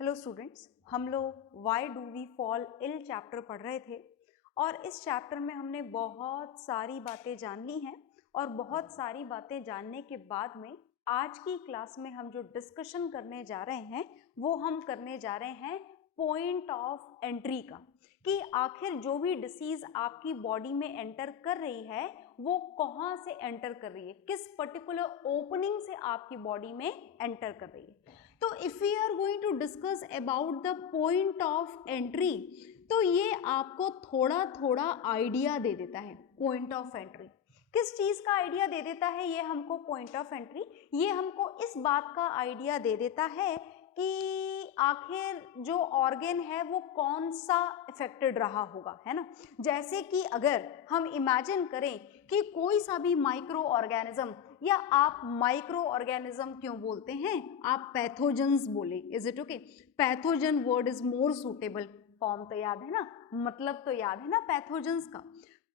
Hello students, हम लोग why do we fall ill chapter पढ़ रहे थे और इस चैप्टर में हमने बहुत सारी बातें जान ली हैं और बहुत सारी बातें जानने के बाद में आज की क्लास में हम जो डिस्कशन करने जा रहे हैं वो हम करने जा रहे हैं पॉइंट ऑफ एंट्री का, कि आखिर जो भी डिसीज आपकी बॉडी में एंटर कर रही है वो कहाँ से एंटर कर रही है, किस पर्टिकुलर ओपनिंग से आपकी बॉडी में एंटर कर रही है। तो if we are going to discuss about the point of entry, तो ये आपको थोड़ा थोड़ा आइडिया दे देता है। पॉइंट ऑफ एंट्री किस चीज का आइडिया दे देता है ये हमको? पॉइंट ऑफ एंट्री ये हमको इस बात का आइडिया दे देता है कि आखिर जो ऑर्गन है वो कौन सा इफेक्टेड रहा होगा, है ना। जैसे कि अगर हम इमेजिन करें कि कोई सा भी माइक्रो ऑर्गेनिज्म, या आप माइक्रो ऑर्गेनिज्म क्यों बोलते हैं, आप पैथोजेंस बोले, is it okay? Pathogen word is more suitable. Form तो याद है ना, मतलब तो याद है ना पैथोजेंस का।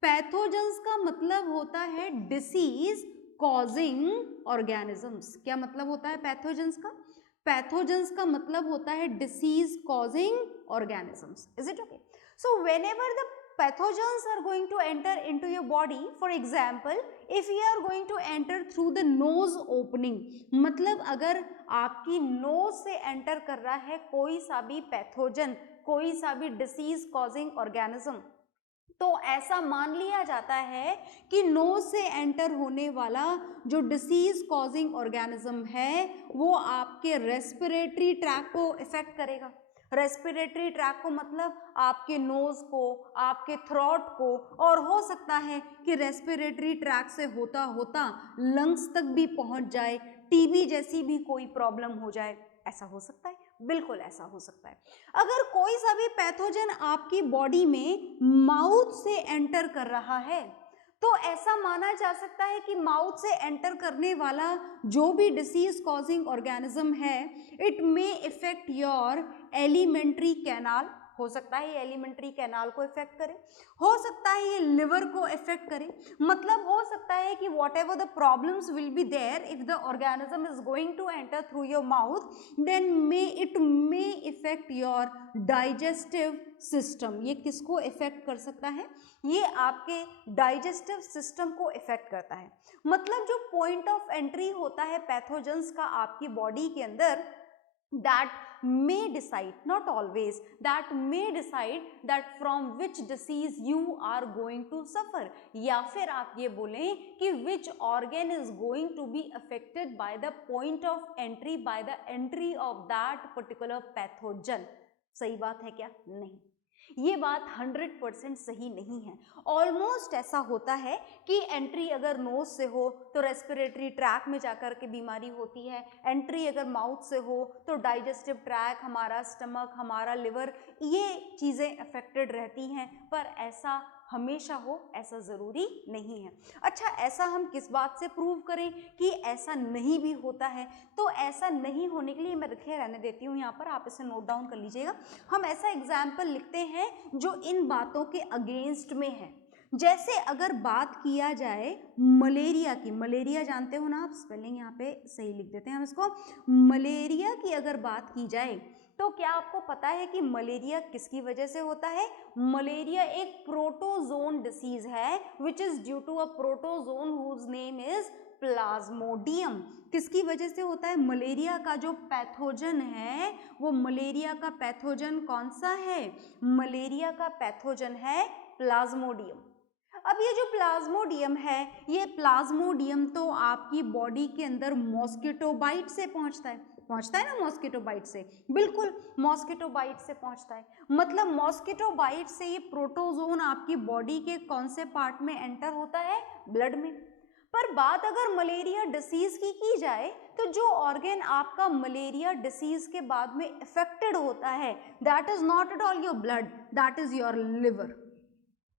पैथोजेंस का मतलब होता है डिसीज कॉजिंग ऑर्गेनिजम्स। क्या मतलब होता है पैथोजेंस का? पैथोजेंस का मतलब होता है disease causing organisms, is it okay? So whenever the pathogens are going to enter into your body, for example if we are going to enter through the nose opening, मतलब अगर आपकी knows से enter कर रहा है कोई सा भी पैथोजन, कोई सा भी डिसीज कॉजिंग ऑर्गेनिज्म, तो ऐसा मान लिया जाता है कि नोज से एंटर होने वाला जो डिसीज कॉजिंग ऑर्गेनिज्म है वो आपके रेस्पिरेटरी ट्रैक को इफेक्ट करेगा। रेस्पिरेटरी ट्रैक को मतलब आपके नोज को, आपके थ्रोट को, और हो सकता है कि रेस्पिरेटरी ट्रैक से होता होता लंग्स तक भी पहुंच जाए, टीबी जैसी भी कोई प्रॉब्लम हो जाए। ऐसा हो सकता है, बिल्कुल ऐसा हो सकता है। अगर कोई सा भी पैथोजन आपकी बॉडी में माउथ से एंटर कर रहा है तो ऐसा माना जा सकता है कि माउथ से एंटर करने वाला जो भी डिसीज कॉजिंग ऑर्गेनिज्म है it may effect your alimentary canal. हो सकता है ये एलिमेंट्री कैनाल को इफेक्ट करे, हो सकता है ये लिवर को इफेक्ट करे, मतलब हो सकता है कि whatever the problems will be there if the organism is going to enter through your mouth, then it may effect your digestive system. ये किसको इफेक्ट कर सकता है? ये आपके डाइजेस्टिव सिस्टम को इफेक्ट करता है। मतलब जो पॉइंट ऑफ एंट्री होता है पैथोजेंस का आपकी बॉडी के अंदर, that may decide, not always, that may decide that from which disease you are going to suffer, या फिर आप ये बोलें कि which organ is going to be affected by the point of entry, by the entry of that particular pathogen। सही बात है क्या? नहीं, ये बात 100% सही नहीं है। ऑलमोस्ट ऐसा होता है कि एंट्री अगर नोज से हो तो रेस्पिरेटरी ट्रैक में जाकर के बीमारी होती है, एंट्री अगर माउथ से हो तो डाइजेस्टिव ट्रैक, हमारा स्टमक, हमारा लिवर, ये चीज़ें अफेक्टेड रहती हैं। पर ऐसा हमेशा हो ऐसा ज़रूरी नहीं है। अच्छा, ऐसा हम किस बात से प्रूव करें कि ऐसा नहीं भी होता है? तो ऐसा नहीं होने के लिए मैं लिखे रहने देती हूँ यहाँ पर, आप इसे नोट डाउन कर लीजिएगा। हम ऐसा एग्जाम्पल लिखते हैं जो इन बातों के अगेंस्ट में है। जैसे अगर बात किया जाए मलेरिया की, मलेरिया जानते हो ना आप, स्पेलिंग यहाँ पे सही लिख देते हैं हम इसको, मलेरिया की अगर बात की जाए तो क्या आपको पता है कि मलेरिया किसकी वजह से होता है? मलेरिया एक प्रोटोजोन डिसीज है which is due to a protozoan whose name is plasmodium. किसकी वजह से होता है? मलेरिया का जो पैथोजन है वो, मलेरिया का पैथोजन कौन सा है? मलेरिया का पैथोजन है प्लाज्मोडियम। अब ये जो प्लाज्मोडियम है, ये प्लाज्मोडियम तो आपकी बॉडी के अंदर मॉस्किटो बाइट से पहुंचता है ना, मॉस्किटो बाइट से, बिल्कुल मॉस्किटो बाइट से पहुंचता है। मतलब मॉस्किटो बाइट से ये प्रोटोजोन आपकी बॉडी के कौन से पार्ट में एंटर होता है? ब्लड में। पर बात अगर मलेरिया डिसीज की जाए तो जो ऑर्गन आपका मलेरिया डिसीज के बाद में इफेक्टेड होता है that is not at all your blood, that is your liver.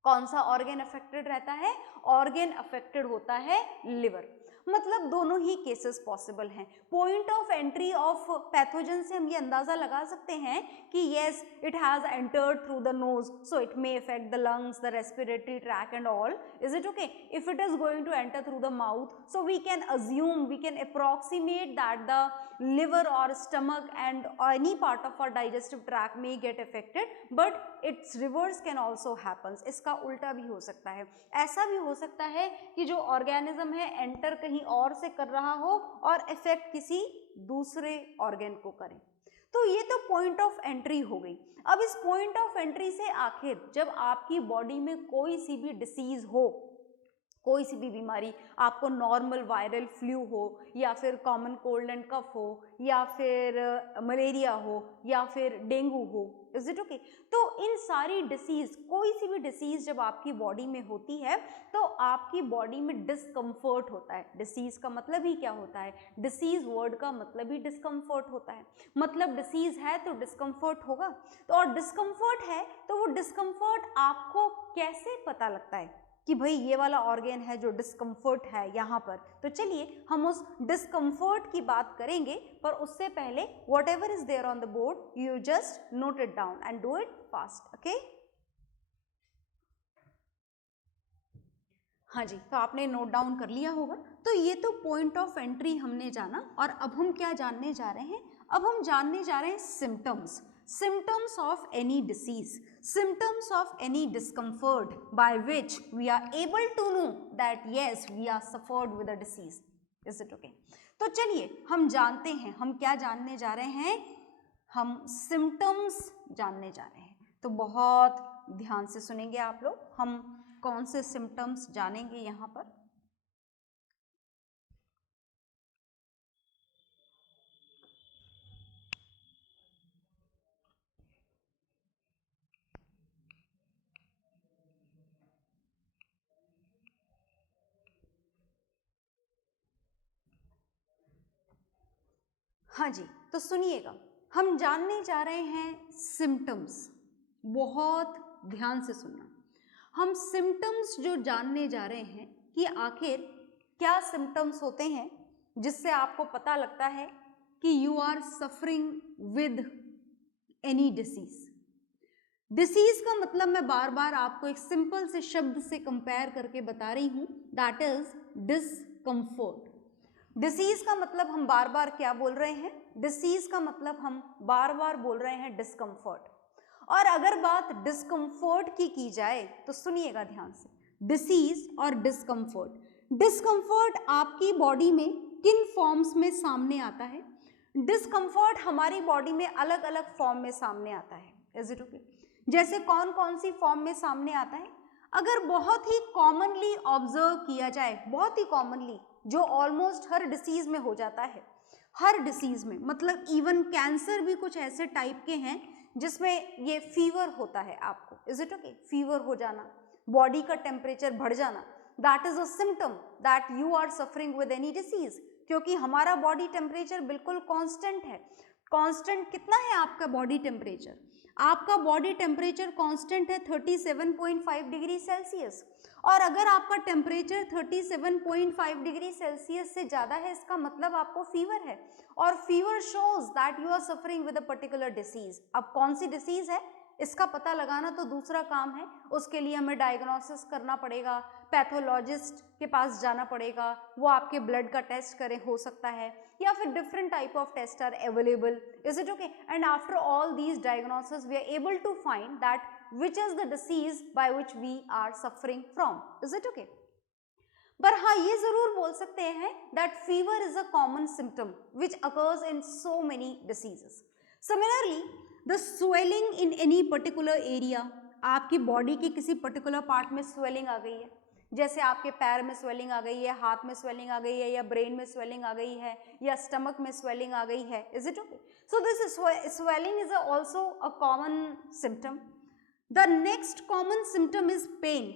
कौन सा ऑर्गन अफेक्टेड रहता है? ऑर्गन अफेक्टेड होता है लिवर। मतलब दोनों ही केसेस पॉसिबल हैं। Point of entry of pathogen से हम ये अंदाजा लगा सकते हैं कि yes it has entered through the nose, so it may affect the lungs, the respiratory tract and all. Is it okay? If it is going to enter through the mouth, so we can assume, we can approximate that the liver or stomach and any part of our digestive tract may get affected, but its reverse can also happen. इसका उल्टा भी हो सकता है. ऐसा भी हो सकता है कि जो ऑर्गेनिज्म है एंटर कहीं और से कर रहा हो और इफेक्ट किसी दूसरे ऑर्गेन को करे. तो ये तो पॉइंट ऑफ एंट्री हो गई. अब इस पॉइंट ऑफ एंट्री से आखिर जब आपकी बॉडी में कोई सी भी डिसीज हो, कोई सी भी बीमारी, आपको नॉर्मल वायरल फ्लू हो या फिर कॉमन कोल्ड एंड कफ हो या फिर मलेरिया हो या फिर डेंगू हो, इज इट ओके? तो इन सारी डिसीज, कोई सी भी डिसीज जब आपकी बॉडी में होती है तो आपकी बॉडी में डिस्कम्फर्ट होता है. डिसीज का मतलब ही क्या होता है? डिसीज वर्ड का मतलब ही डिस्कम्फर्ट होता है. मतलब डिसीज है तो डिस्कम्फर्ट होगा. तो और डिस्कम्फर्ट है तो वो डिस्कम्फर्ट आपको कैसे पता लगता है कि भाई ये वाला ऑर्गेन है जो डिस्कम्फर्ट है यहाँ पर? तो चलिए हम उस डिस्कम्फर्ट की बात करेंगे, पर उससे पहले whatever is there on the board you just note it down and do it fast. Okay? हाँ जी, तो आपने नोट डाउन कर लिया होगा. तो ये तो पॉइंट ऑफ एंट्री हमने जाना, और अब हम क्या जानने जा रहे हैं? अब हम जानने जा रहे हैं symptoms. Symptoms of any disease, symptoms of any discomfort by which we are able to know that yes we are suffered with a disease. Is it okay? तो चलिए हम जानते हैं, हम क्या जानने जा रहे हैं? हम symptoms जानने जा रहे हैं. तो बहुत ध्यान से सुनेंगे आप लोग. हम कौन से symptoms जानेंगे यहाँ पर? हाँ जी, तो सुनिएगा, हम जानने जा रहे हैं सिम्टम्स. बहुत ध्यान से सुनना. हम सिम्टम्स जो जानने जा रहे हैं कि आखिर क्या सिम्टम्स होते हैं जिससे आपको पता लगता है कि you are suffering with any disease. Disease का मतलब मैं बार बार आपको एक सिंपल से शब्द से कंपेयर करके बता रही हूं, दैट इज डिस्कम्फर्ट. डिसीज का मतलब हम बार बार क्या बोल रहे हैं? डिसीज का मतलब हम बार बार बोल रहे हैं डिस्कम्फर्ट. और अगर बात डिस्कम्फर्ट की जाए तो सुनिएगा ध्यान से. डिसीज और डिस्कम्फर्ट. डिस्कम्फर्ट आपकी बॉडी में किन फॉर्म्स में सामने आता है? डिस्कम्फर्ट हमारी बॉडी में अलग अलग फॉर्म में सामने आता है. Is it okay? जैसे कौन कौन सी फॉर्म में सामने आता है? अगर बहुत ही कॉमनली ऑब्जर्व किया जाए, बहुत ही कॉमनली, जो ऑलमोस्ट हर डिसीज में हो जाता है, हर डिसीज में, मतलब इवन कैंसर भी कुछ ऐसे टाइप के हैं जिसमें ये फीवर होता है आपको. Is it okay? फीवर हो जाना, बॉडी का टेम्परेचर बढ़ जाना, that is a symptom that you are suffering with any disease. क्योंकि हमारा बॉडी टेम्परेचर बिल्कुल कांस्टेंट है. कांस्टेंट कितना है आपका बॉडी टेम्परेचर? आपका बॉडी टेम्परेचर कांस्टेंट है 37.5 डिग्री सेल्सियस. और अगर आपका टेम्परेचर 37.5 डिग्री सेल्सियस से ज़्यादा है, इसका मतलब आपको फीवर है, और fever shows that you are suffering with a particular disease. अब कौन सी डिसीज है इसका पता लगाना तो दूसरा काम है. उसके लिए हमें डायग्नोसिस करना पड़ेगा, पैथोलॉजिस्ट के पास जाना पड़ेगा, वो आपके ब्लड का टेस्ट करे, हो सकता है, या फिर different type of test are available. Is it okay? And after all these diagnosis we are able to find that which is the disease by which we are suffering from. Is it okay? पर हाँ ये जरूर बोल सकते हैं that fever is a common symptom which occurs in so many diseases. Similarly, the swelling in any particular area, आपकी body के किसी पर्टिकुलर पार्ट में स्वेलिंग आ गई है, जैसे आपके पैर में स्वेलिंग आ गई है, हाथ में स्वेलिंग आ गई है, या ब्रेन में स्वेलिंग आ गई है, या स्टमक में स्वेलिंग आ गई है. Is it okay? So this swelling is also a common symptom. The next common symptom is pain.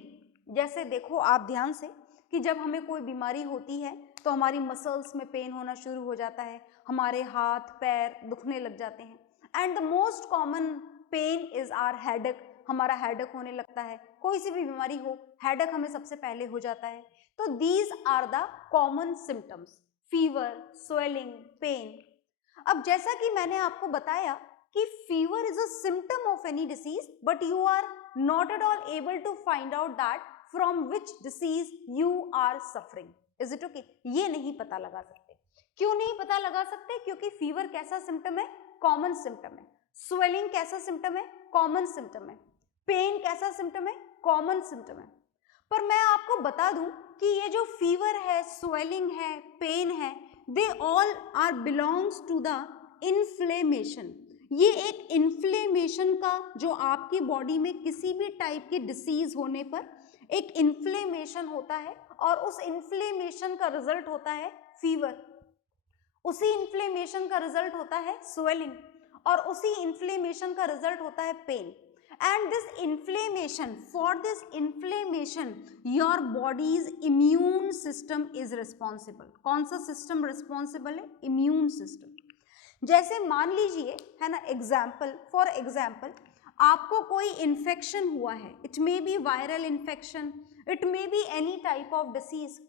जैसे देखो आप ध्यान से कि जब हमें कोई बीमारी होती है तो हमारी मसल्स में पेन होना शुरू हो जाता है, हमारे हाथ पैर दुखने लग जाते हैं. And the most common pain is are headache, हमारा हेडेक होने लगता है, कोई सी भी बीमारी हो हेडेक हमें सबसे पहले हो जाता है। तो these are the common symptoms, fever, swelling, pain. अब जैसा कि मैंने आपको बताया कि fever is a symptom of any disease, but you are not at all able to find out that from which disease you are suffering. Is it okay? ये नहीं पता लगा सकते। क्यों नहीं पता लगा सकते? क्योंकि फीवर कैसा सिम्टम है? कॉमन सिम्टम है। स्वेलिंग कैसा सिम्टम है? कॉमन सिम्टम है। पेन कैसा सिम्टम है? कॉमन सिम्टम है। पर मैं आपको बता दूं कि ये जो फीवर है, स्वेलिंग है, पेन है, they all are belongs to the inflammation. ये एक इन्फ्लेमेशन का, जो आपकी बॉडी में किसी भी टाइप की डिसीज होने पर एक इन्फ्लेमेशन होता है और उस इन्फ्लेमेशन का रिजल्ट होता है फीवर, उसी इन्फ्लेमेशन का रिजल्ट होता है स्वेलिंग और उसी इन्फ्लेमेशन का रिजल्ट होता है pen. And this inflammation, for this inflammation, your body's immune system is responsible. कौन सा सिस्टम रिस्पॉन्सिबल है? Immune system. जैसे मान लीजिए, है ना, एग्जाम्पल, फॉर एग्जाम्पल आपको कोई इन्फेक्शन हुआ है, it may be viral infection, it may be any type of disease.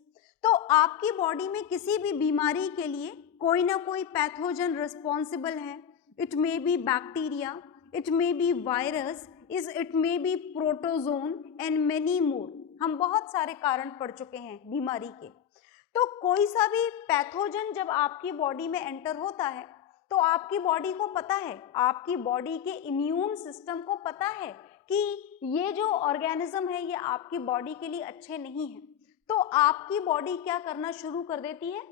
तो आपकी बॉडी में किसी भी बीमारी के लिए कोई ना कोई पैथोजन रिस्पॉन्सिबल है। It may be bacteria, it may be virus, it may be protozoan and many more। हम बहुत सारे कारण पढ़ चुके हैं बीमारी के। तो कोई सा भी पैथोजन जब आपकी बॉडी में एंटर होता है तो आपकी बॉडी को पता है, आपकी बॉडी के इम्यून सिस्टम को पता है कि ये जो ऑर्गेनिज्म है ये आपकी बॉडी के लिए अच्छे नहीं है। तो आपकी बॉडी क्या करना शुरू कर देती है?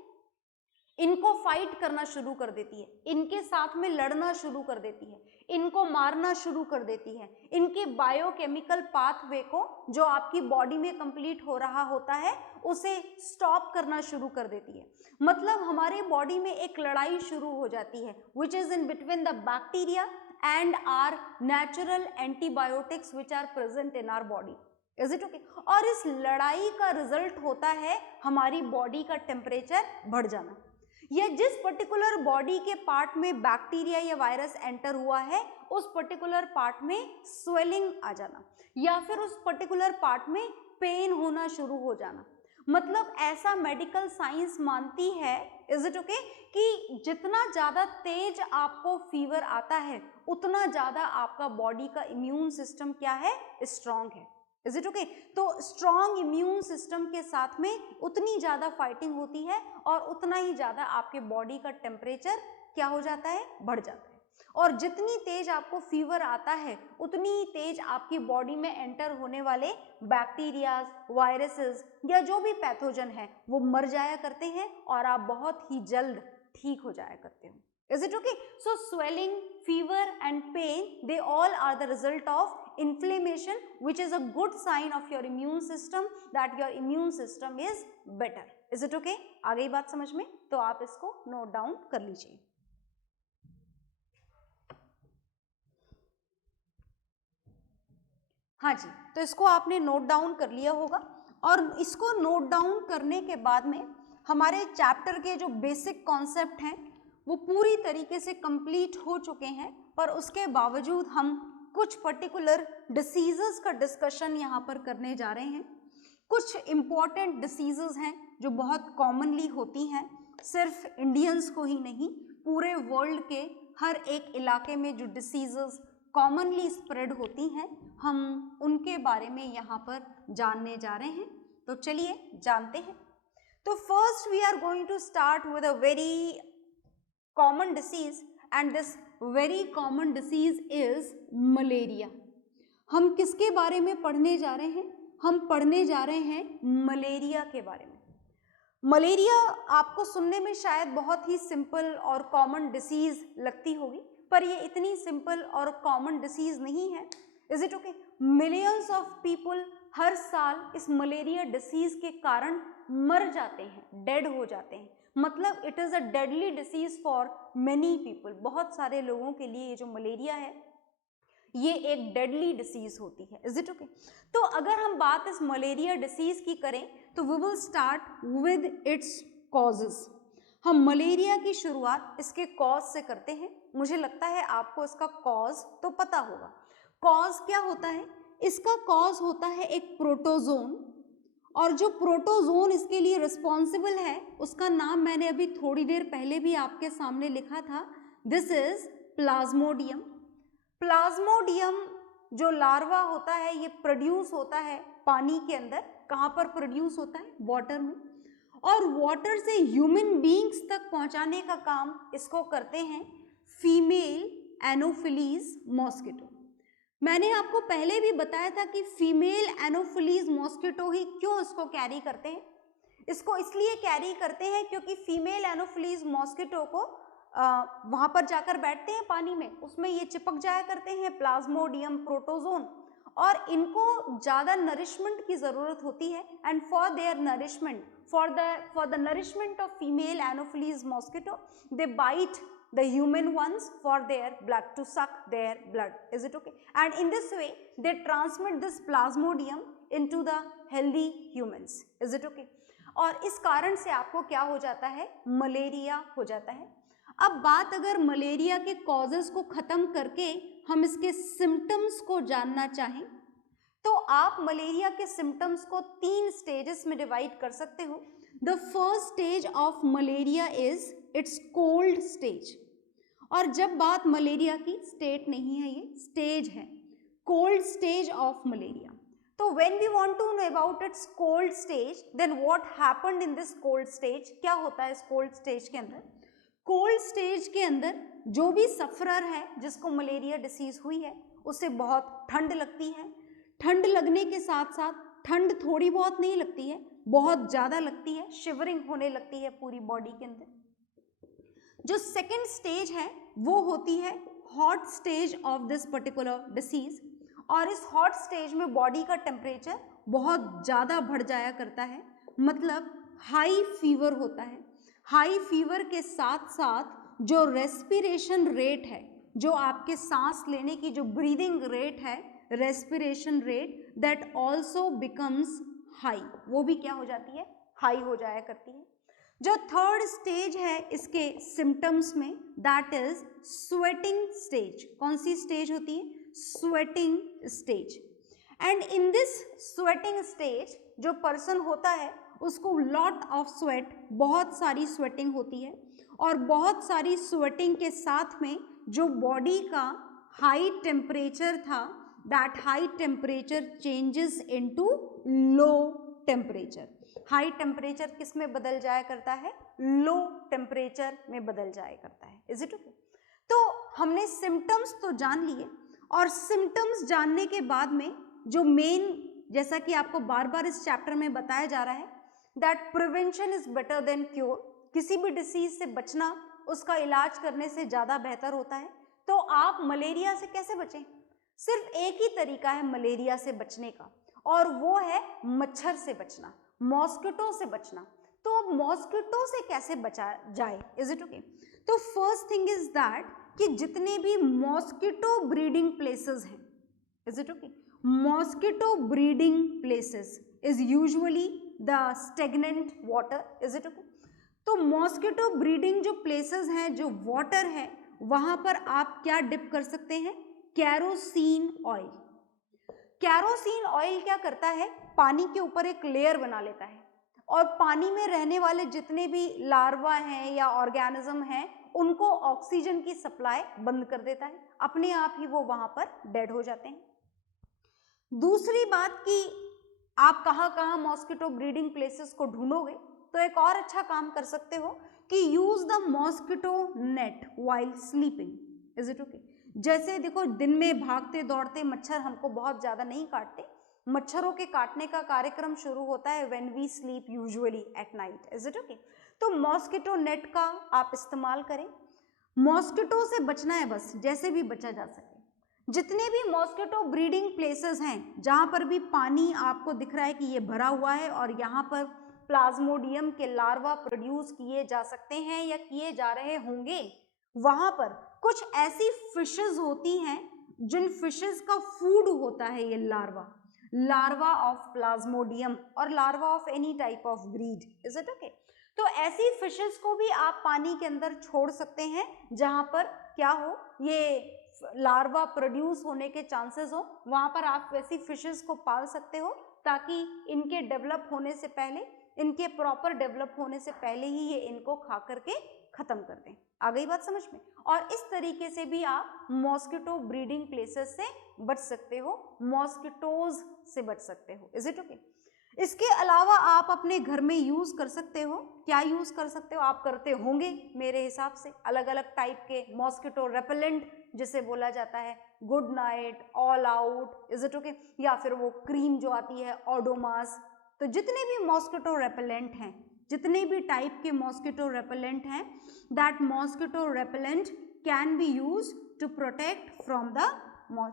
इनको फाइट करना शुरू कर देती है, इनके साथ में लड़ना शुरू कर देती है, इनको मारना शुरू कर देती है, इनके बायोकेमिकल पाथवे को जो आपकी बॉडी में कंप्लीट हो रहा होता है उसे स्टॉप करना शुरू कर देती है। मतलब हमारे बॉडी में एक लड़ाई शुरू हो जाती है which is in between the bacteria and our natural antibiotics which are present in our body. Is it okay? और इस लड़ाई का रिजल्ट होता है हमारी बॉडी का टेम्परेचर बढ़ जाना, या जिस पर्टिकुलर बॉडी के पार्ट में बैक्टीरिया या वायरस एंटर हुआ है उस पर्टिकुलर पार्ट में स्वेलिंग आ जाना, या फिर उस पर्टिकुलर पार्ट में पेन होना शुरू हो जाना। मतलब ऐसा मेडिकल साइंस मानती है, इज इट ओके, कि जितना ज़्यादा तेज आपको फीवर आता है उतना ज़्यादा आपका बॉडी का इम्यून सिस्टम क्या है? स्ट्रॉन्ग है। Is it okay? तो स्ट्रॉन्ग इम्यून सिस्टम के साथ में उतनी ज़्यादा फाइटिंग होती है और उतना ही ज़्यादा आपके बॉडी का टेम्परेचर क्या हो जाता है? बढ़ जाता है। और जितनी तेज आपको फीवर आता है उतनी ही तेज आपकी बॉडी में एंटर होने वाले बैक्टीरियाज, वायरसेस या जो भी पैथोजन है वो मर जाया करते हैं और आप बहुत ही जल्द ठीक हो जाया करते हो। Is it okay? So swelling, fever and pain, they all are the result of inflammation, which is a good sign of your immune system that your immune system is better. Is it okay? आ गई बात समझ में? तो आप इसको note down कर लीजिए। हाँ जी, तो इसको आपने नोट डाउन कर लिया होगा और इसको नोट डाउन करने के बाद में हमारे चैप्टर के जो बेसिक कॉन्सेप्ट हैं वो पूरी तरीके से कंप्लीट हो चुके हैं, पर उसके बावजूद हम कुछ पर्टिकुलर डिसीजेस का डिस्कशन यहाँ पर करने जा रहे हैं। कुछ इम्पॉर्टेंट डिसीजेस हैं जो बहुत कॉमनली होती हैं, सिर्फ इंडियंस को ही नहीं, पूरे वर्ल्ड के हर एक इलाके में जो डिसीजेस कॉमनली स्प्रेड होती हैं, हम उनके बारे में यहाँ पर जानने जा रहे हैं। तो चलिए जानते हैं। तो first we are going to start with a very common disease, and this very common disease is malaria। हम किसके बारे में पढ़ने जा रहे हैं? हम पढ़ने जा रहे हैं मलेरिया के बारे में। मलेरिया आपको सुनने में शायद बहुत ही सिंपल और कॉमन डिसीज लगती होगी, पर ये इतनी सिंपल और कॉमन डिसीज नहीं है। Is it okay? Millions of people हर साल इस मलेरिया डिसीज के कारण मर जाते हैं, डेड हो जाते हैं। मतलब it is a deadly disease for many people. बहुत सारे लोगों के लिए ये जो मलेरिया है ये एक डेडली डिसीज होती है। Is it okay? तो अगर हम बात इस मलेरिया डिसीज की करें तो we will start with its causes. हम मलेरिया की शुरुआत इसके कॉज से करते हैं। मुझे लगता है आपको इसका कॉज तो पता होगा। कॉज क्या होता है? इसका कॉज होता है एक प्रोटोजोन, और जो प्रोटोजोन इसके लिए रिस्पॉन्सिबल है उसका नाम मैंने अभी थोड़ी देर पहले भी आपके सामने लिखा था। This is Plasmodium. प्लाज्मोडियम जो लार्वा होता है ये प्रोड्यूस होता है पानी के अंदर। कहाँ पर प्रोड्यूस होता है? वाटर में। और वाटर से ह्यूमन बीइंग्स तक पहुंचाने का काम इसको करते हैं फीमेल एनोफिलीज मॉस्किटो। मैंने आपको पहले भी बताया था कि फीमेल एनोफिलीज मॉस्किटो ही क्यों इसको कैरी करते हैं। इसको इसलिए कैरी करते हैं क्योंकि फीमेल एनोफिलीज मॉस्किटो को वहां पर जाकर बैठते हैं पानी में, उसमें ये चिपक जाया करते हैं प्लाज्मोडियम प्रोटोजोन, और इनको ज़्यादा नरिशमेंट की ज़रूरत होती है। And for their nourishment, for the nourishment of female anopheles mosquito, they bite the human ones for their blood, to suck their blood. Is it okay? And in this way they transmit this plasmodium into the healthy humans. Is it okay? और इस कारण से आपको क्या हो जाता है? Malaria हो जाता है। अब बात अगर मलेरिया के कॉजेस को खत्म करके हम इसके सिम्टम्स को जानना चाहें तो आप मलेरिया के सिम्टम्स को 3 स्टेजेस में डिवाइड कर सकते हो। The first stage of malaria is it's cold stage. और जब बात मलेरिया की, स्टेट नहीं है ये, स्टेज है, कोल्ड स्टेज ऑफ मलेरिया। तो when we want to know about its cold stage, then what happened in this cold stage. क्या होता है इस कोल्ड स्टेज के अंदर? कोल्ड स्टेज के अंदर जो भी सफरर है जिसको मलेरिया डिसीज हुई है उसे बहुत ठंड लगती है। ठंड लगने के साथ साथ ठंड थोड़ी बहुत नहीं लगती है, बहुत ज़्यादा लगती है, शिवरिंग होने लगती है पूरी बॉडी के अंदर। जो सेकेंड स्टेज है वो होती है hot stage of this particular disease, और इस हॉट स्टेज में बॉडी का टेम्परेचर बहुत ज़्यादा बढ़ जाया करता है, मतलब हाई फीवर होता है। हाई फीवर के साथ साथ जो रेस्पिरेशन रेट है, जो आपके सांस लेने की जो ब्रीदिंग रेट है, respiration rate, that also becomes high, वो भी क्या हो जाती है? हाई हो जाया करती है। जो थर्ड स्टेज है इसके सिम्टम्स में, दैट इज स्वेटिंग स्टेज। कौन सी स्टेज होती है? Sweating stage. And in this sweating stage जो पर्सन होता है उसको लॉट ऑफ स्वेट, बहुत सारी स्वेटिंग होती है, और बहुत सारी स्वेटिंग के साथ में जो बॉडी का हाई टेम्परेचर था, that high temperature changes into low temperature. High temperature किस में बदल जाया करता है? लो टेम्परेचर में बदल जाया करता है। Is it okay? तो हमने सिम्टम्स तो जान लिए, और सिम्टम्स जानने के बाद में जो मेन, जैसा कि आपको बार बार इस चैप्टर में बताया जा रहा है, that prevention is better than cure. किसी भी डिसीज से बचना उसका इलाज करने से ज़्यादा बेहतर होता है। तो आप मलेरिया से कैसे बचें? सिर्फ एक ही तरीका है मलेरिया से बचने का, और वो है मच्छर से बचना, मॉस्किटो से बचना। तो अब मॉस्किटो से कैसे बचा जाए? Is it okay? तो फर्स्ट थिंग इज दैट कि जितने भी मॉस्किटो ब्रीडिंग प्लेसेस हैं, is it okay, mosquito breeding places is usually the stagnant water. Is it okay? तो मॉस्किटो ब्रीडिंग जो प्लेसेस हैं, जो वाटर है, वहां पर आप क्या डिप कर सकते हैं? Kerosene oil. कैरोसिन ऑयल क्या करता है? पानी के ऊपर एक लेयर बना लेता है, और पानी में रहने वाले जितने भी लार्वा हैं या ऑर्गेनिज्म हैं उनको ऑक्सीजन की सप्लाई बंद कर देता है, अपने आप ही वो वहां पर डेड हो जाते हैं। दूसरी बात कि आप कहाँ कहाँ मॉस्किटो ब्रीडिंग प्लेसेस को ढूंढोगे, तो एक और अच्छा काम कर सकते हो कि use the mosquito net while sleeping. Is it okay? जैसे देखो, दिन में भागते दौड़ते मच्छर हमको बहुत ज़्यादा नहीं काटते, मच्छरों के काटने का कार्यक्रम शुरू होता है when we sleep usually at night. Is it okay? तो मॉस्किटो नेट का आप इस्तेमाल करें। मॉस्किटो से बचना है बस, जैसे भी बचा जा सके। जितने भी मॉस्किटो ब्रीडिंग प्लेसेस हैं जहाँ पर भी पानी आपको दिख रहा है कि ये भरा हुआ है और यहाँ पर प्लाज्मोडियम के लार्वा प्रोड्यूस किए जा सकते हैं या किए जा रहे होंगे, वहाँ पर कुछ ऐसी फिशेस होती हैं जिन फिशेस का फूड होता है ये लार्वा, लार्वा ऑफ प्लाज्मोडियम और larva of any type of breed. Is it okay? तो ऐसी फिशेस को भी आप पानी के अंदर छोड़ सकते हैं जहां पर क्या हो, ये लार्वा प्रोड्यूस होने के चांसेस हो, वहां पर आप वैसी फिशेस को पाल सकते हो ताकि इनके डेवलप होने से पहले, इनके प्रॉपर डेवलप होने से पहले ही ये इनको खा करके खत्म कर दें। आ गई बात समझ में? और इस तरीके से भी आप मॉस्किटो ब्रीडिंग प्लेसेस से बच सकते हो, मॉस्किटोज से बच सकते हो। Is it okay? इसके अलावा आप अपने घर में यूज कर सकते हो। क्या यूज कर सकते हो? आप करते होंगे मेरे हिसाब से, अलग अलग टाइप के मॉस्किटो रेपेलेंट जिसे बोला जाता है, good night, all out, is it okay, या फिर वो क्रीम जो आती है ओडोमास। तो जितने भी मॉस्किटो रेपेलेंट हैं, जितने भी टाइप के मॉस्किटो रेपेलेंट हैं, that mosquito repellent can be use to protect from the,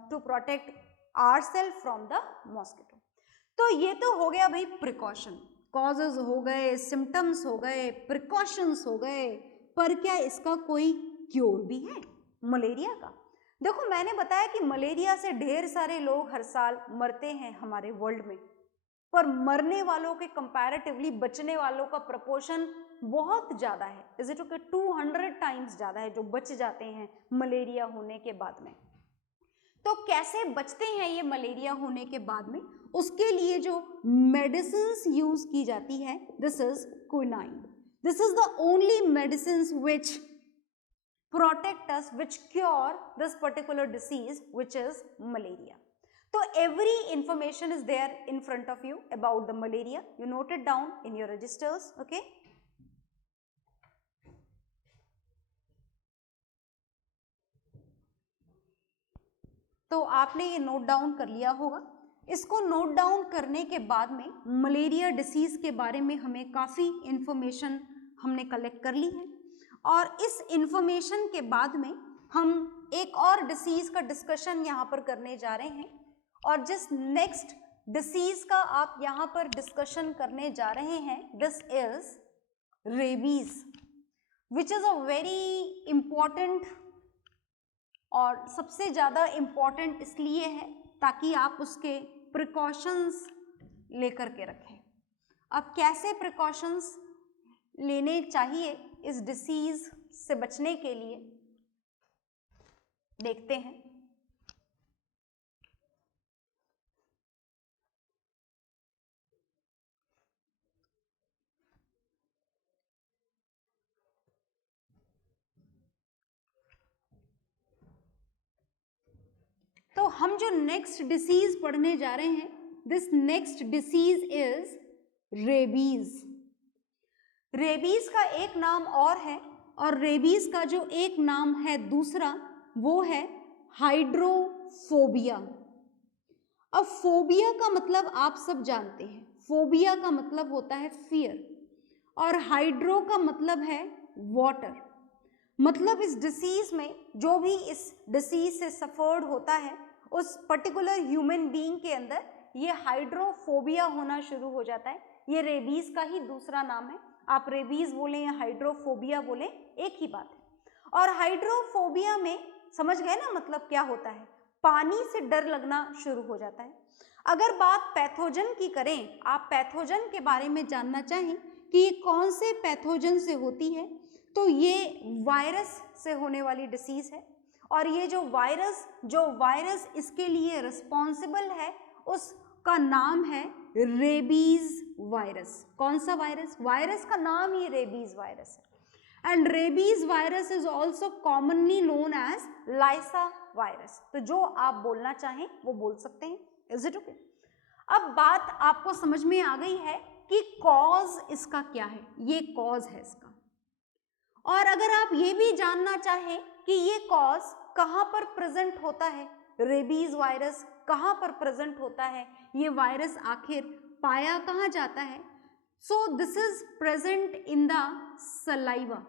to protect ourselves from the mosquito. तो ये तो हो गया भाई प्रिकॉशन, कॉजेज हो गए, सिम्टम्स हो गए, प्रिकॉशंस हो गए, पर क्या इसका कोई क्योर भी है मलेरिया का? देखो मैंने बताया कि मलेरिया से ढेर सारे लोग हर साल मरते हैं हमारे वर्ल्ड में, पर मरने वालों के कंपैरेटिवली बचने वालों का प्रपोर्शन बहुत ज़्यादा है। Is it okay? 200 टाइम्स ज़्यादा है जो बच जाते हैं मलेरिया होने के बाद में। तो कैसे बचते हैं ये मलेरिया होने के बाद में? उसके लिए जो मेडिसिन्स यूज की जाती है, this is quinine. This is the only medicines which protect us, which cure this particular disease, which is malaria. So every information is there in front of you about the malaria. You note it down in your registers, okay? तो आपने ये note down कर लिया होगा। इसको note down करने के बाद में मलेरिया डिसीज के बारे में हमें काफ़ी इंफॉर्मेशन हमने कलेक्ट कर ली है, और इस इंफॉर्मेशन के बाद में हम एक और डिसीज का डिस्कशन यहाँ पर करने जा रहे हैं। और जिस नेक्स्ट डिसीज का आप यहाँ पर डिस्कशन करने जा रहे हैं, this is rabies, which is a very important, और सबसे ज़्यादा इम्पॉर्टेंट इसलिए है ताकि आप उसके प्रिकॉशंस लेकर के रखें। अब कैसे प्रिकॉशंस लेने चाहिए इस डिसीज से बचने के लिए, देखते हैं। तो हम जो नेक्स्ट डिसीज पढ़ने जा रहे हैं, this next disease is rabies. Rabies का एक नाम और है, और रेबीज का जो एक नाम है दूसरा, वो है हाइड्रोफोबिया। अब फोबिया का मतलब आप सब जानते हैं, फोबिया का मतलब होता है फियर, और हाइड्रो का मतलब है वाटर। मतलब इस डिसीज में, जो भी इस डिसीज से सफर्ड होता है, उस पर्टिकुलर ह्यूमन बीइंग के अंदर ये हाइड्रोफोबिया होना शुरू हो जाता है। ये रेबीज का ही दूसरा नाम है, आप रेबीज बोलें या हाइड्रोफोबिया बोलें, एक ही बात है। और हाइड्रोफोबिया में समझ गए ना मतलब क्या होता है, पानी से डर लगना शुरू हो जाता है। अगर बात पैथोजन की करें, आप पैथोजन के बारे में जानना चाहें कि ये कौन से पैथोजन से होती है, तो ये वायरस से होने वाली डिसीज है। और ये जो वायरस इसके लिए रिस्पॉन्सिबल है, उसका नाम है रेबीज वायरस। कौन सा वायरस? वायरस का नाम ही रेबीज वायरस है। And rabies virus is also commonly known as lyssa virus. तो जो आप बोलना चाहें वो बोल सकते हैं। Is it okay? अब बात आपको समझ में आ गई है कि कॉज इसका क्या है, ये कॉज है इसका। और अगर आप ये भी जानना चाहें कि ये कॉज कहाँ पर प्रेजेंट होता है, रेबीज वायरस कहाँ पर प्रेजेंट होता है, ये वायरस आखिर पाया कहाँ जाता है, so this is present in the saliva,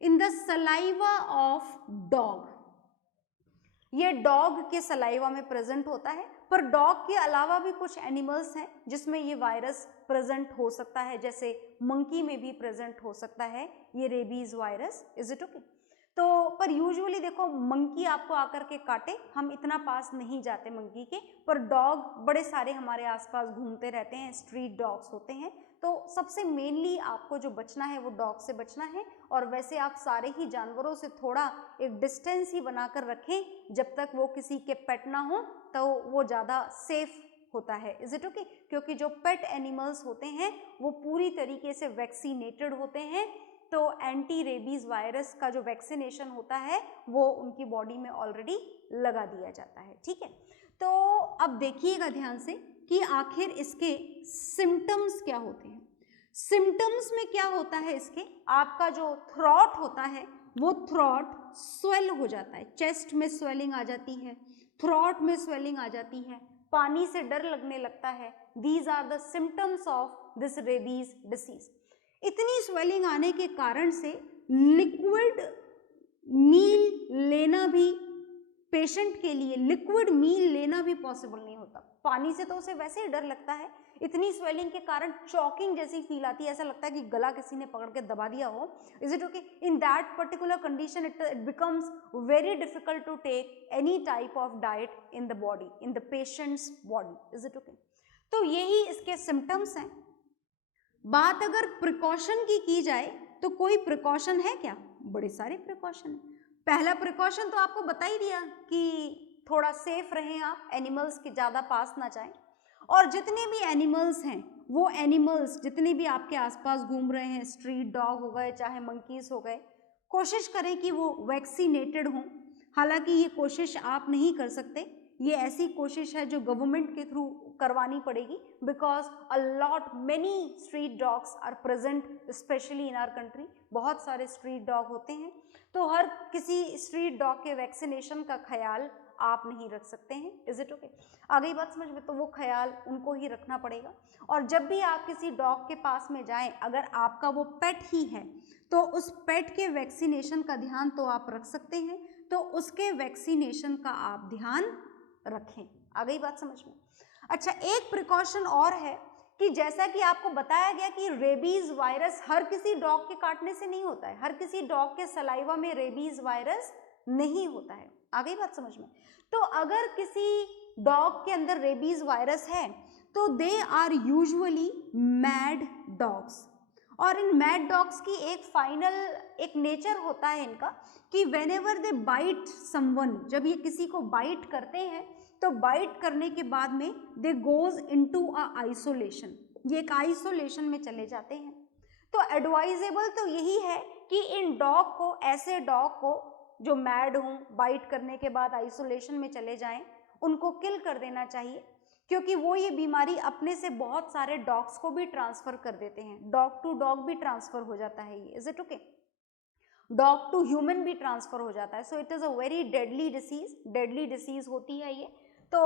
in the saliva of dog. ये डॉग के सलाइवा में प्रेजेंट होता है, पर डॉग के अलावा भी कुछ एनिमल्स हैं जिसमें ये वायरस प्रेजेंट हो सकता है, जैसे मंकी में भी प्रेजेंट हो सकता है ये rabies virus. Is it okay? तो पर यूजुअली देखो मंकी आपको आकर के काटे, हम इतना पास नहीं जाते मंकी के, पर डॉग बड़े सारे हमारे आसपास घूमते रहते हैं, स्ट्रीट डॉग्स होते हैं। तो सबसे मेनली आपको जो बचना है वो डॉग से बचना है, और वैसे आप सारे ही जानवरों से थोड़ा एक डिस्टेंस ही बनाकर रखें जब तक वो किसी के पेट ना हो, तो वो ज़्यादा सेफ होता है। Is it okay? क्योंकि जो पेट एनिमल्स होते हैं वो पूरी तरीके से वैक्सीनेटेड होते हैं, तो एंटी रेबीज वायरस का जो वैक्सीनेशन होता है वो उनकी बॉडी में ऑलरेडी लगा दिया जाता है। ठीक है, तो अब देखिएगा ध्यान से कि आखिर इसके सिम्टम्स क्या होते हैं। सिम्टम्स में क्या होता है इसके, आपका जो थ्रॉट होता है वो थ्रॉट स्वेल हो जाता है, चेस्ट में स्वेलिंग आ जाती है, थ्रॉट में स्वेलिंग आ जाती है, पानी से डर लगने लगता है। These are the symptoms of this rabies disease. इतनी स्वेलिंग आने के कारण से लिक्विड मील लेना भी, पेशेंट के लिए लिक्विड मील लेना भी पॉसिबल नहीं होता। पानी से तो उसे वैसे ही डर लगता है, इतनी स्वेलिंग के कारण चॉकिंग जैसी फील आती है, ऐसा लगता है कि गला किसी ने पकड़ के दबा दिया हो। Is it okay? In that particular condition it becomes very difficult to take any type of diet in the body, in the patient's body. Is it okay? तो यही इसके सिम्टम्स हैं। बात अगर प्रिकॉशन की जाए तो कोई प्रिकॉशन है क्या? बड़े सारे प्रिकॉशन है। पहला प्रिकॉशन तो आपको बता ही दिया कि थोड़ा सेफ रहें आप, एनिमल्स के ज़्यादा पास ना जाएं, और जितने भी एनिमल्स हैं वो एनिमल्स जितने भी आपके आसपास घूम रहे हैं, स्ट्रीट डॉग हो गए चाहे मंकीज हो गए, कोशिश करें कि वो वैक्सीनेटेड हों। हालांकि ये कोशिश आप नहीं कर सकते, ये ऐसी कोशिश है जो गवर्नमेंट के थ्रू करवानी पड़ेगी, because a lot many street dogs are present specially in our country. बहुत सारे स्ट्रीट डॉग होते हैं, तो हर किसी स्ट्रीट डॉग के वैक्सीनेशन का ख्याल आप नहीं रख सकते हैं। Is it okay? आ गई बात समझ में? तो वो ख्याल उनको ही रखना पड़ेगा। और जब भी आप किसी डॉग के पास में जाएं, अगर आपका वो पेट ही है तो उस पेट के वैक्सीनेशन का ध्यान तो आप रख सकते हैं, तो उसके वैक्सीनेशन का आप ध्यान रखें। आ गई बात समझ में? अच्छा, एक प्रिकॉशन और है कि जैसा कि आपको बताया गया कि रेबीज वायरस हर किसी डॉग के काटने से नहीं होता है, हर किसी डॉग के सलाइवा में रेबीज वायरस नहीं होता है। आ गई बात समझ में? तो अगर किसी डॉग के अंदर रेबीज वायरस है तो they are usually mad dogs, और इन मैड डॉग्स की एक फाइनल एक नेचर होता है इनका कि व्हेनेवर दे बाइट समवन, जब ये किसी को बाइट करते हैं तो बाइट करने के बाद में दे गोज इनटू अ आइसोलेशन, ये एक आइसोलेशन में चले जाते हैं। तो एडवाइजेबल तो यही है कि इन डॉग को, ऐसे डॉग को जो मैड हों, बाइट करने के बाद आइसोलेशन में चले जाएं, उनको किल कर देना चाहिए, क्योंकि वो ये बीमारी अपने से बहुत सारे डॉग्स को भी ट्रांसफर कर देते हैं। डॉग टू डॉग भी ट्रांसफर हो जाता है ये। Is it okay? Dog to human भी ट्रांसफर हो जाता है। So it is a very deadly disease, deadly disease होती है ये। तो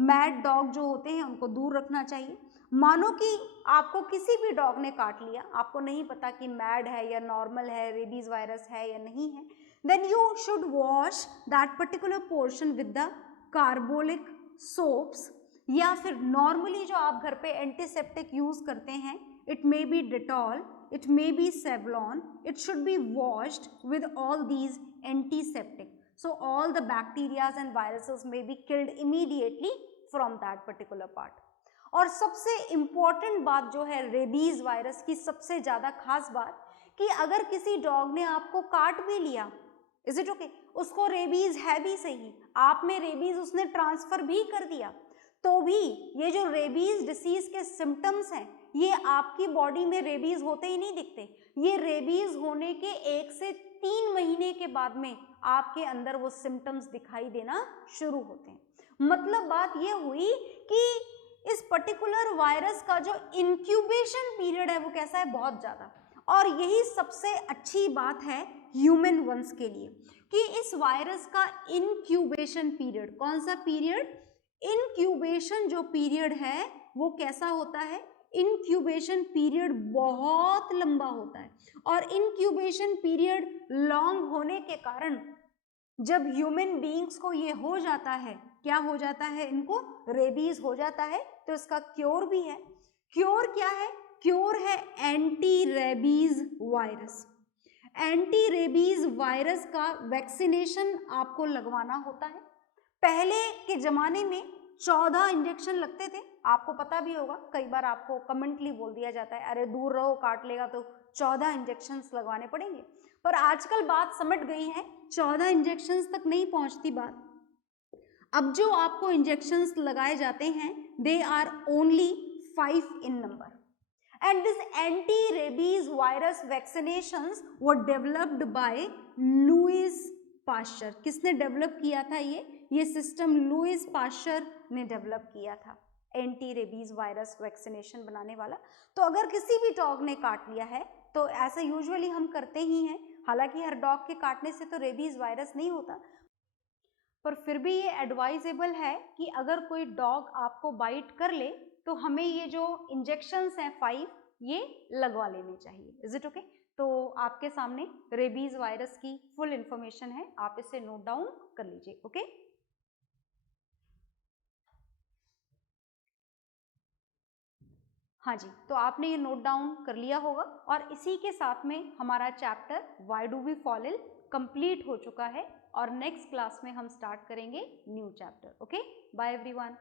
मैड डॉग जो होते हैं उनको दूर रखना चाहिए। मानो कि आपको किसी भी डॉग ने काट लिया, आपको नहीं पता कि मैड है या नॉर्मल है, रेबीज वायरस है या नहीं है, then you should wash that particular portion with the carbolic soaps, या फिर नॉर्मली जो आप घर पे एंटीसेप्टिक यूज करते हैं, it may be Dettol, it may be Savlon, it should be washed with all these antiseptic. So all the bacteria and viruses may be killed immediately from that particular part. और सबसे important बात जो है rabies virus की, सबसे ज़्यादा खास बात, कि अगर किसी डॉग ने आपको काट भी लिया, इज इट ओके, उसको रेबीज है भी सही, आप में रेबीज उसने ट्रांसफर भी कर दिया, तो भी ये जो रेबीज डिसीज के सिम्टम्स हैं ये आपकी बॉडी में रेबीज होते ही नहीं दिखते। ये रेबीज होने के 1 से 3 महीने के बाद में आपके अंदर वो सिम्टम्स दिखाई देना शुरू होते हैं। मतलब बात ये हुई कि इस पर्टिकुलर वायरस का जो इंक्यूबेशन पीरियड है वो कैसा है, बहुत ज़्यादा। और यही सबसे अच्छी बात है ह्यूमन वंस के लिए कि इस वायरस का इंक्यूबेशन पीरियड, कौन सा पीरियड, इंक्यूबेशन जो पीरियड है वो कैसा होता है, इंक्यूबेशन पीरियड बहुत लंबा होता है। और इंक्यूबेशन पीरियड लॉन्ग होने के कारण जब ह्यूमन बीइंग्स को ये हो जाता है, क्या हो जाता है, इनको रेबीज हो जाता है, तो इसका क्योर भी है। क्योर क्या है? क्योर है anti rabies virus. Anti rabies virus का वैक्सीनेशन आपको लगवाना होता है। पहले के ज़माने में 14 इंजेक्शन लगते थे, आपको पता भी होगा, कई बार आपको कमेंटली बोल दिया जाता है अरे दूर रहो काट लेगा, तो 14 इंजेक्शंस लगवाने पड़ेंगे। पर आजकल बात समझ गई है, 14 इंजेक्शंस तक नहीं पहुंचती बात। अब जो आपको इंजेक्शंस लगाए जाते हैं they are only 5 in number. And this anti-rabies virus vaccinations were developed by Louis Pasteur. किसने डेवलप किया था ये सिस्टम लुईस पाश्चर ने डेवलप किया था, एंटी रेबीज वायरस वैक्सीनेशन बनाने वाला। तो अगर किसी भी डॉग ने काट लिया है, तो ऐसा यूजुअली हम करते ही हैं, हालांकि हर डॉग के काटने से तो रेबीज वायरस नहीं होता, पर फिर भी ये एडवाइजेबल है कि अगर कोई डॉग आपको बाइट कर ले तो हमें ये जो इंजेक्शंस हैं 5 ये लगवा लेने चाहिए। Is it okay? तो आपके सामने रेबीज वायरस की फुल इंफॉर्मेशन है, आप इसे नोट डाउन कर लीजिए। ओके, हाँ जी, तो आपने ये नोट डाउन कर लिया होगा और इसी के साथ में हमारा chapter why do we fall ill complete हो चुका है और नेक्स्ट क्लास में हम स्टार्ट करेंगे new chapter. Okay, bye everyone.